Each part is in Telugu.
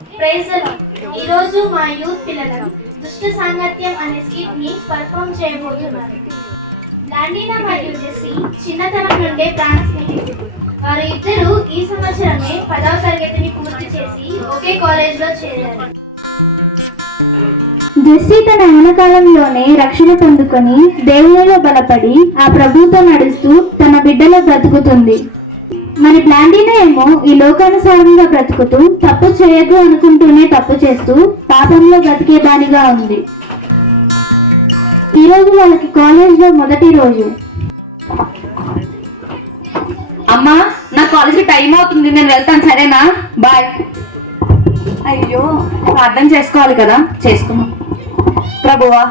Praise the lord. ఈ రోజు మా యూత్ పిల్లలు దుష్ట సాంగత్యం అనే స్కిట్ ని పర్ఫామ్ చేయబోతున్నారు. బ్లాండినా మరియు జెస్సీ చిన్నతనం నుండే ప్రాణ స్నేహితులు. వారు ఇద్దరు ఈ సంవత్సరమే 10వ తరగతిని పూర్తి చేసి ఒకే కాలేజ్ లో చేరారు. జెస్సీ తన యవనకాలంలోనే రక్షణ పొందుకొని దేవునిలో బలపడి ఆ ప్రభుతో నడుస్తూ తన బిడ్డలో బ్రతుకుతుంది. మరి బ్లాండినా ఏమో ఈ లోకానుసారంగా బ్రతుకుతూ తప్పు చేయదు అనుకుంటూనే తప్పు చేస్తూ పాపంలో బ్రతికేదానిగా ఉంది. ఈరోజు వాళ్ళకి కాలేజ్లో మొదటి రోజు. అమ్మా, నా కాలేజీ టైం అవుతుంది, నేను వెళ్తాను, సరేనా? బాయ్. అయ్యో, ప్రార్థన చేసుకోవాలి కదా, చేసుకున్నాం. ప్రభువా,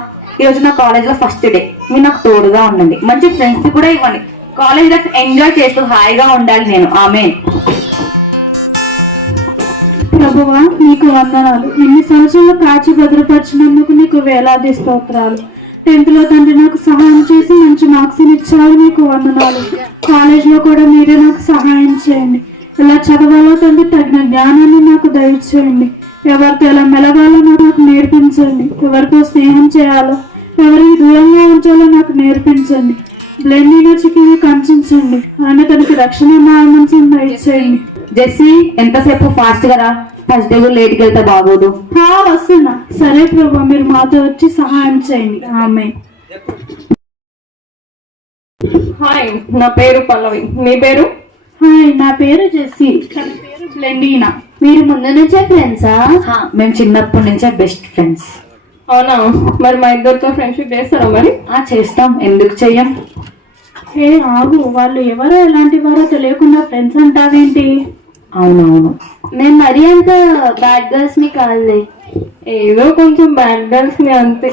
ఈరోజు నా కాలేజ్లో ఫస్ట్ డే, మీరు నాకు తోడుగా ఉండండి, మంచి ఫ్రెండ్స్ కూడా ఇవ్వండి, కాలేజ్ లైఫ్ ఎంజాయ్ చేస్తూ హాయిగా ఉండాలి నేను. ఆమేన్. ప్రభువా, నీకు వందనాలు. ఇన్ని సంవత్సరాలు కాచి భద్రపరిచినందుకు నీకు వేలాది స్తోత్రాలు. 10th లో తండ్రి నాకు సహాయం చేసి మంచి మార్క్స్ ఇచ్చారు, నీకు వందనాలు. కాలేజ్లో కూడా మీరే నాకు సహాయం చేయండి. ఎలా చదవాలో తండ్రి తగిన జ్ఞానాన్ని నాకు దయచేయండి. ఎవరితో ఎలా మెలగాలో నాకు నేర్పించండి. ఎవరితో స్నేహం చేయాలో, ఎవరికి దూరంగా ఉంచాలో నాకు నేర్పించండి. బ్లెండినా చిక్కిని కంచించండి. ఆయన తనకి రక్షణ మనసును దయచేయండి. జెస్సీ, ఎంతసేపు ఫాస్ట్ గా రా, ఫస్ట్ డే లేట్కి వెళ్తే బాగోదు. వస్తున్నా. సరే ప్రభు, మీరు మాతో వచ్చి సహాయం చేయండి. ఆమేన్. హాయ్, నా పేరు పల్లవి, మీ పేరు? హాయ్, నా పేరు జెస్సీ. తన పేరు బ్లెండినా. మీరు ముందు నుంచే ఫ్రెండ్సా? మేము చిన్నప్పటి నుంచే బెస్ట్ ఫ్రెండ్స్. అవునా? మరి మా ఇద్దరితో ఫ్రెండ్షిప్ చేస్తారా? మరి చేస్తాం, ఎందుకు చెయ్యం? ఆగు, వాళ్ళు ఎవరో ఎలాంటి వారో తెలియకుండా ఫ్రెండ్స్ అంటావేంటి? అవునవును, మేము మరీ అంత బ్యాడ్ గర్ల్స్ ని కాదులే. ఏదో కొంచెం బ్యాడ్ గర్ల్స్ ని అంతే.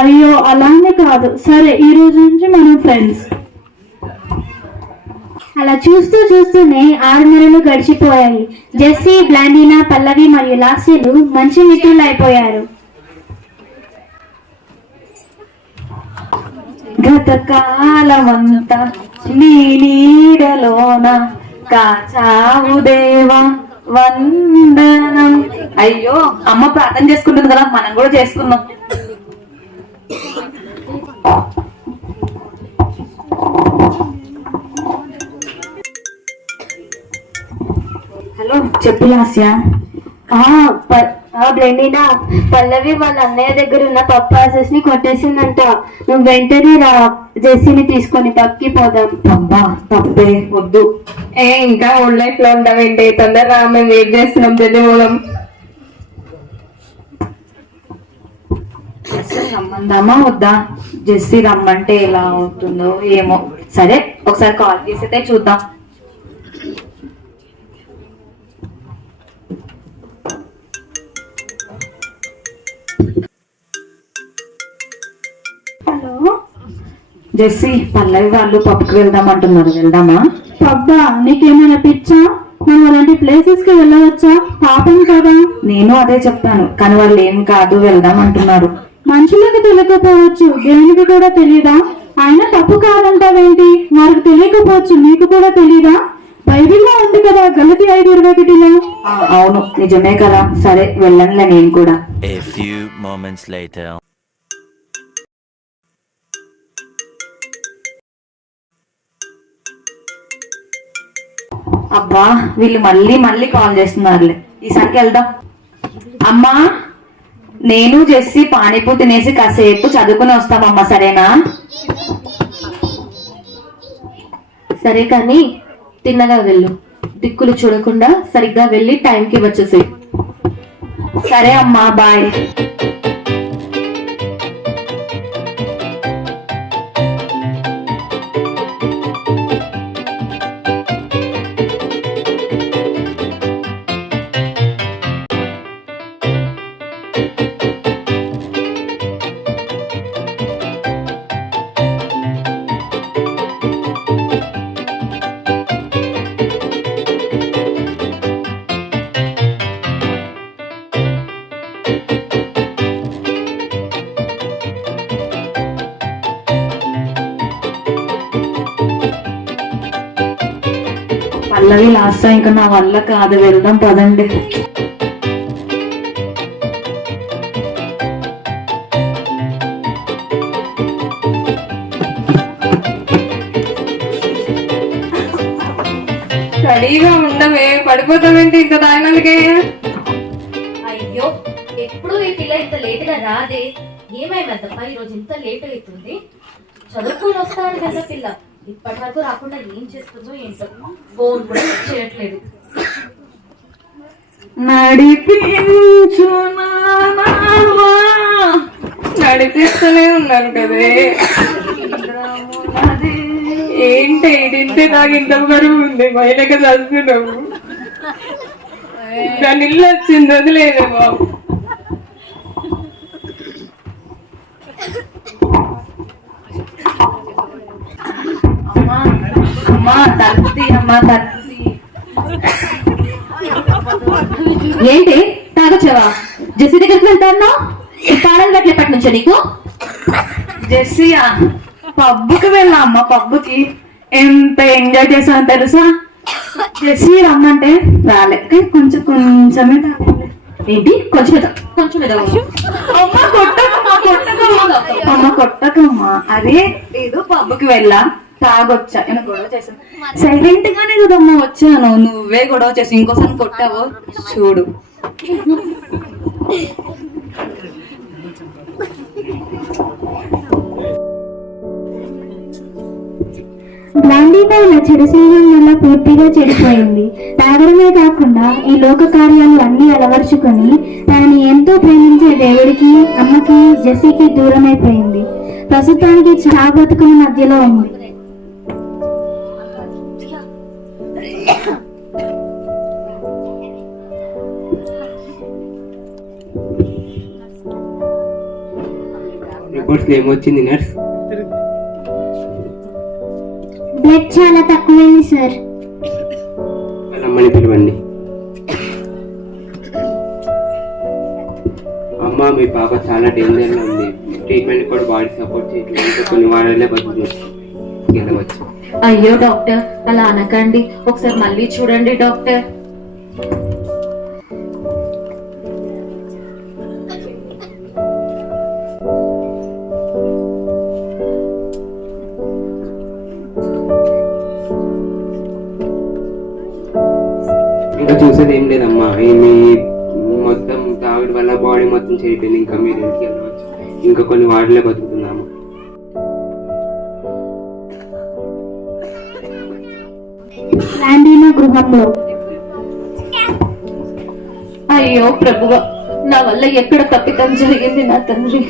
అయ్యో, అలానే కాదు. సరే, ఈ రోజు నుంచి మనం ఫ్రెండ్స్. అలా చూస్తూ చూస్తూనే 6 నెలలు గడిచిపోయాయి. జెస్సీ, బ్లాండినా, పల్లవి మరియు లాస్యలు మంచి మిత్రులు అయిపోయారు. గతకాలమంతా నీ నీడలోన కాచావు దేవా, వందనం. అయ్యో, అమ్మ ప్రార్థన చేసుకుంటుంది కదా, మనం కూడా చేసుకుందాం. హలో, చెప్పు లాస్య. బ్లెండినా, పల్లవి వాళ్ళ అన్నయ్య దగ్గర ఉన్న పప్పు ప్రాసెస్ ని కొట్టేసిందంట. నువ్వు వెంటనే రా, జెస్సీని తీసుకొని పక్కి పోదాం. అబ్బా, తప్పే, వద్దు. ఇంకా ఓల్డ్ లైఫ్ లో ఉంటావేంటి? తొందరగా మేము వెయిట్ చేస్తున్నాం, తెలియడం. రమ్మందామా వద్దా? జెస్సీ రమ్మంటే ఎలా అవుతుందో ఏమో. సరే, ఒకసారి కాల్ చేసితే చూద్దాం. హలో జెస్సీ, పల్లవి వాళ్ళు పబ్కి వెళ్దాం అంటున్నారు, వెళ్దామా? పబ్బా, నీకేమైనా పిచ్చా? మనం అలాంటి ప్లేసెస్ కి వెళ్ళవచ్చా? పాపం కదా. నేను అదే చెప్తాను, కానీ వాళ్ళు ఏం కాదు, వెళ్దాం అంటున్నారు. మనుషులకు తెలియకపోవచ్చు, దేవునికి కూడా తెలియదా? ఆయన తప్పు కాదంటావేంటి? వారికి తెలియకపోవచ్చు, నీకు కూడా తెలీదా? బైబిల్లో ఉంది కదా, గలతీ 5:21లో. అవును, నిజమే కదా. సరే, వెళ్ళనులే నేను కూడా. A few moments later. అబ్బా, వీళ్ళు మళ్ళీ మళ్ళీ కాల్ చేస్తున్నారులే, ఈసారికి వెళ్దాం. అమ్మా, నేను జెస్సీ పానీపూరి తినేసి కాసేపు చదువుకుని వస్తామమ్మా, సరేనా? సరే, కానీ తిన్నగా వెళ్ళు, దిక్కులు చూడకుండా సరిగ్గా వెళ్ళి టైంకి వచ్చేసి. సరే అమ్మా, బాయ్. పల్లవి లాస్ట్ ఇంకా నా వల్ల కాదు, వెళ్దాం పదండి. స్టడీగా ఉండవే, పడిపోతావేంటి ఇంత తాగినందుకే? అయ్యో ఎప్పుడు ఈ పిల్ల ఇంత లేట్ గా రాదే, ఏమైందమ్మా ఈ రోజు ఇంత లేట్ అవుతుంది? చదువుకొని వస్తాను కదా పిల్ల, ఇప్పటి వరకు రాకుండా ఏం చేస్తుందో ఏంటో, ఫోన్ కూడా లిఫ్ట్ చేయట్లేదు. నడిపించు నావా, నడిపిస్తూనే ఉన్నాను కదే. ఏంటి ఇంతే నాకు ఇంత బరువు ఉంది, బయటకు చదువుతున్నావు. దాని ఇల్లు వచ్చింది, వదిలేదే బాబు. అమ్మా తత్తి, అమ్మా తత్తి. ఏంటి తాగొచ్చావా? జెస్సీ దగ్గరికి వెళ్తాను, పాడలు కట్టలేపటి నుంచో నీకు? జెస్సియా, పబ్బుకి వెళ్ళా అమ్మ. పబ్బుకి ఎంత ఎంజాయ్ చేసాను తెలుసా? జెస్సీ రమ్మంటే రాలే, కానీ కొంచెమే తాగలే. ఏంటి కొంచెం కొంచెం అమ్మ కొట్టకమ్మా, అమ్మ కొట్టకమ్మా. అదే ఏదో పబ్బుకి వెళ్ళా, తాగొచ్చా, ఏమైనా గొడవ చేశాను. సైలెంట్ గానే కదమ్మా వచ్చాను, నువ్వే గొడవ చేసి ఇంకోసారి కొట్టావో చూడు. బ్లాండీనా ఇలా చెడు శీలం వల్ల పూర్తిగా చెడిపోయింది. తాగడమే కాకుండా ఈ లోక కార్యాలు అన్ని అలవర్చుకొని తనని ఎంతో ప్రేమించే దేవుడికి, అమ్మకి, జెస్సీకి దూరమైపోయింది. ప్రస్తుతానికి బతుకుల మధ్యలో ఉంది. రిపోర్ట్స్ ఏమొచ్చింది నర్స్? బ్లడ్ చాలా తక్కువైంది సార్. అమ్మని పిలవండి. అమ్మ, మీ పాప చాలా డేంజర్ లో ఉంది. ట్రీట్మెంట్ కూడా బాడీ సపోర్ట్ చేయట్లేదు. ఇంకా కొన్ని వారాలే బతుకువచ్చు. అయ్యో డాక్టర్ అలా అనకండి, ఒకసారి మళ్ళీ చూడండి డాక్టర్. ఇంకా చూసేది ఏం లేదమ్మా, ఏమి మొత్తం తాగుడు వల్ల బాడీ మొత్తం చెడిపోయింది. ఇంకా మీరు ఇంటికి వెళ్ళవచ్చు. ఇంకా కొన్ని వారాలే బతుకుతున్నాము. బ్లాండీనా గృహంలో. అయ్యో ప్రభువా, నా వల్ల ఎక్కడ తప్పిదం జరిగింది నా తండ్రి?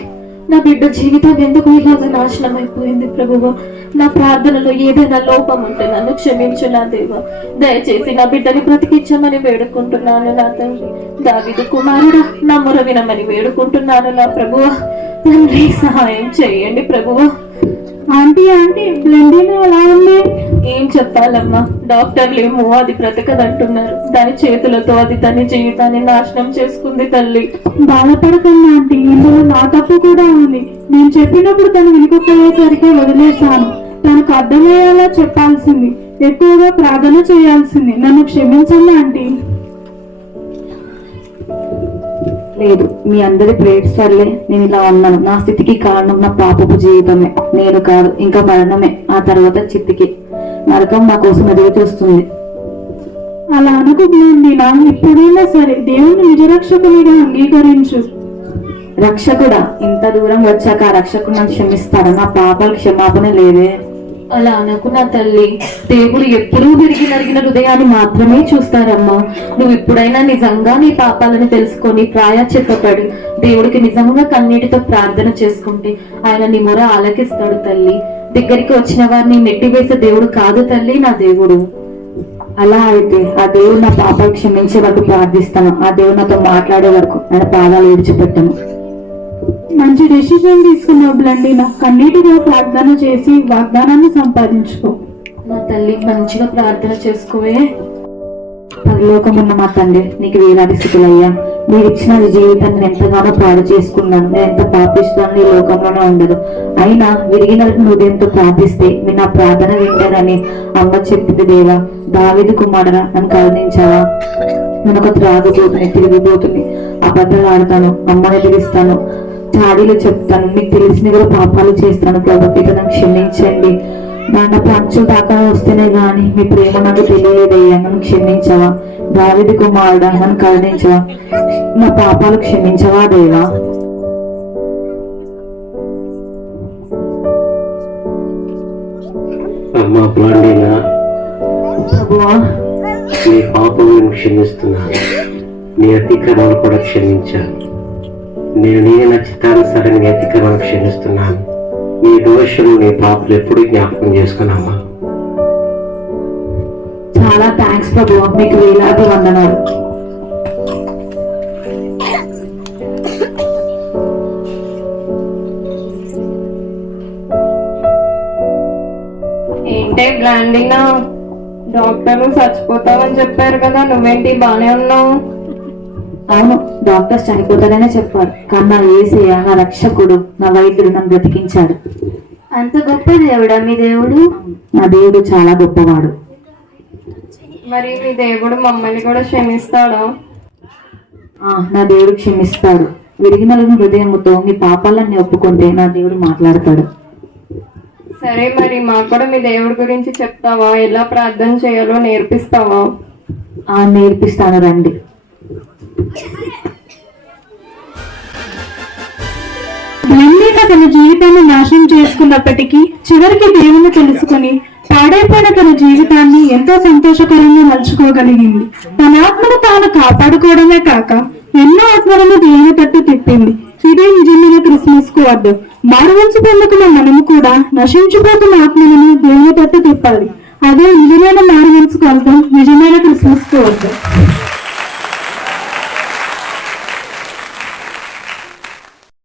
నా బిడ్డ జీవితం ఎందుకు ఇలాగా నాశనం అయిపోయింది ప్రభువా? నా ప్రార్థనలో ఏదైనా లోపం ఉంటే నన్ను క్షమించు నా దేవా. దయచేసి నా బిడ్డని బ్రతికించమని వేడుకుంటున్నాను నా తండ్రి. దావీదు కుమారుడా, నా మొర వినమని వేడుకుంటున్నాను నా ప్రభువా. తండ్రి సహాయం చేయండి ప్రభువా. ఆంటీ ఆంటీ, బ్లెండీనా ఎలా ఉంది? ఏం చెప్పాలమ్మా, డాక్టర్లు ఏమో అది బ్రతకదంటున్నారు. దాని చేతులతో అది తన జీవితాన్ని నాశనం చేసుకుంది తల్లి. బాధపడకండి ఆంటీ, ఇందులో నా తప్పు కూడా ఉంది. నేను చెప్పినప్పుడు తను వినుకోపోయేసరికి వదిలేశాను. తనకు అర్థమయ్యేలా చెప్పాల్సింది, ఎక్కువగా ప్రార్థన చేయాల్సింది. నన్ను క్షమించండి ఆంటీ. లేదు, మీ అందరి ప్రేయర్స్ వల్లే నేను ఇలా ఉన్నాను. నా స్థితికి కారణం నా పాపపు జీవితమే, నేను కాదు. ఇంకా మరణమే, ఆ తర్వాత చిత్తికి నరకం నా కోసం ఎదురు చూస్తుంది. అలా అనుకు బ్లెండీనా, ఇప్పుడైనా సరే దేవుని నిజరక్షకునిగా అంగీకరించు. రక్షకుడా, ఇంత దూరం వచ్చాక ఆ రక్షకుడు నన్ను క్షమిస్తాడా? నా పాపాలకు క్షమాపణ లేదే. అలా అనకు నా తల్లి. దేవుడు ఎప్పుడూ విరిగి నరిగిన హృదయాన్ని మాత్రమే చూస్తారమ్మా. నువ్వు ఇప్పుడైనా నిజంగా నీ పాపాలను తెలుసుకొని ప్రాయశ్చిత్తపడి దేవుడికి నిజంగా కన్నీటితో ప్రార్థన చేసుకుంటే ఆయన నీ మొర ఆలకిస్తాడు తల్లి. దగ్గరికి వచ్చిన వారిని నెట్టివేసే దేవుడు కాదు తల్లి నా దేవుడు. అలా అయితే ఆ దేవుడు నా పాపాలు క్షమించే వరకు ప్రార్థిస్తాను. ఆ దేవుడు నాతో మాట్లాడే వరకు ఆయన పాదాలు విడిచిపెట్టను. మంచి డెసిషన్ తీసుకున్నావు బ్లెండీనా. కన్నీటిగా ప్రార్థన చేసి వాగ్దానాన్ని సంపాదించుకో. నా తల్లి మంచిగా ప్రార్థన చేసుకోవే. పరలోకమున్న మా తండ్రి, నీకు వేలాది స్థితులయ్యా. మీరు ఇచ్చిన ఈ జీవితాన్ని నేను ఎంతగానో పాడు చేసుకున్నాను. నేను ఎంత పాపిస్తాను ఈ లోకంలోనే ఉండదు. అయినా విరిగిన హృదయంతో ప్రార్థిస్తే మీరు నా ప్రార్థన వింటారని అమ్మ చెప్పింది. దేవా, దావీదు కుమారుడా, నన్ను కరుణించావా? నేను ఒక త్రాగుబోతుని, తిరిగిపోతుంది, అబద్ధాలు ఆడతాను, అమ్మని ఎదిరిస్తాను, చాడీలు చెప్తాను, మీకు తెలిసిన కూడా పాపాలు చేస్తాను. కాబట్టి నన్ను క్షమించండి. నాకు అంచుల దాకా వస్తేనే గాని మీ ప్రేమ నాకు తెలియలేదయ్యా, నన్ను క్షమించవా. దావీదు కుమారుడా, నన్ను కరుణించవా. నా పాపాలు క్షమించవా దేవా. అమ్మా బ్లాండీనా, ప్రభువా, నీ పాపములను క్షమిస్తున్నాను, నీ అతిక్రమాలు కూడా క్షమించాను. నేను నా చిత్తానుసారంగా నీ అతిక్రమాలు క్షమిస్తున్నాను. నీ దోషులు నీ పాపలు ఎప్పుడు జ్ఞాపకం చేసుకున్నామా. చాలా థ్యాంక్స్ ప్రభువా, మీకు వేలాది వందనాలు. ఏంటే బ్లాండినా, డాక్టర్ చచ్చిపోతావని చెప్పారు కదా, నువ్వేంటి బానే ఉన్నావు? అవును, డాక్టర్స్ చనిపోతారనే చెప్పారు, కానీ నా యేసయ్య నా రక్షకుడు, నా వైద్యుడు నన్ను బ్రతికించాడు. అంత గొప్ప దేవుడా మీ దేవుడు? నా దేవుడు చాలా గొప్పవాడు. మరి మీ దేవుడు మమ్మల్ని కూడా క్షమిస్తాడా? నా దేవుడు క్షమిస్తాడు. విరిగిన హృదయముతో మీ పాపాలన్నీ ఒప్పుకుంటే నా దేవుడు మాట్లాడతాడు. సరే, మరి మాకు కూడా మీ దేవుడి గురించి చెప్తావా? ఎలా ప్రార్థన చేయాలో నేర్పిస్తావా? నేర్పిస్తాను, రండి. బ్లెండీనా తన జీవితాన్ని నాశనం చేసుకున్నప్పటికీ చివరికి దేవుని తెలుసుకుని పాడైపోయిన తన జీవితాన్ని ఎంతో సంతోషకరంగా మలుచుకోగలిగింది. తన ఆత్మను తాను కాపాడుకోవడమే కాక ఎన్నో ఆత్మలను దేవుని తట్టు తిప్పింది. ఇదే నిజమైన క్రిస్మస్ కు అర్థం. మారువంచు పొందుకున్న మనము కూడా నశించిపోతున్న ఆత్మలను దేవుని తట్టు తిప్పాలి. అదే నిజమైన మారువంచుకు అర్థం, నిజమైన క్రిస్మస్ కు అర్థం.